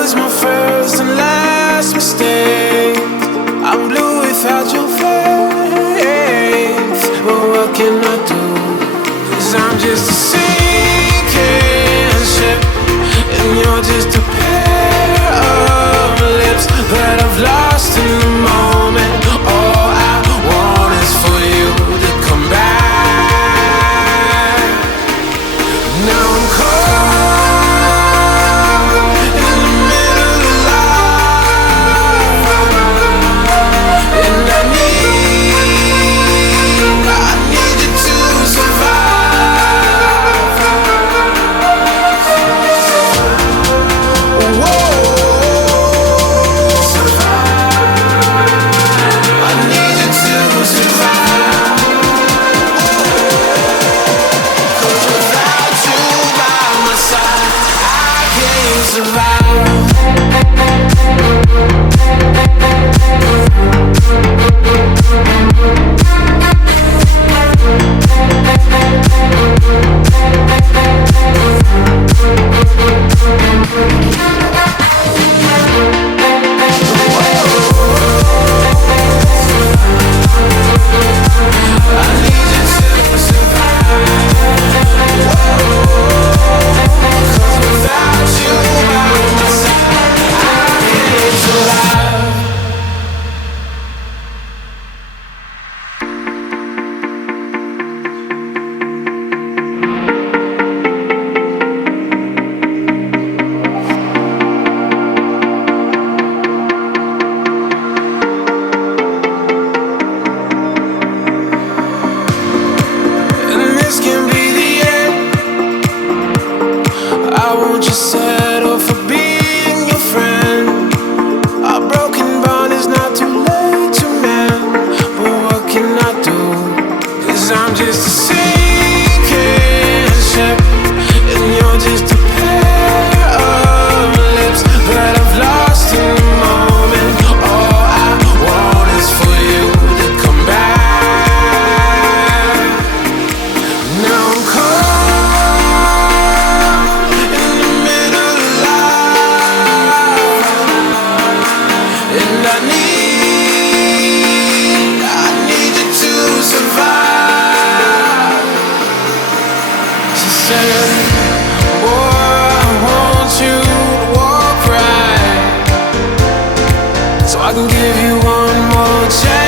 was my first and last mistake. I'm blue without your face, but what can I do? 'Cause I'm just a sinking ship, and you're just a pair of lips that I've lost in the moment. All I want is for you to come back. Now I'm caught in the middle of life, and I need you to survive. Whoa, I need you to survive. 'Cause without you by my side, I can't survive. I need you to survive. 'Cause without you by my side, I can't survive. And this can be the end. I won't just settle for being your friend. Our broken bond is not too late to mend, but what can I do? 'Cause I'm just a sinking ship, and you're just a pair of lips that I've lost in the moment. All I want is for you to come back. Now I'm caught in the middle of life, and I need you to survive. She said, boy, I want you to walk right, so I can give you one more chance.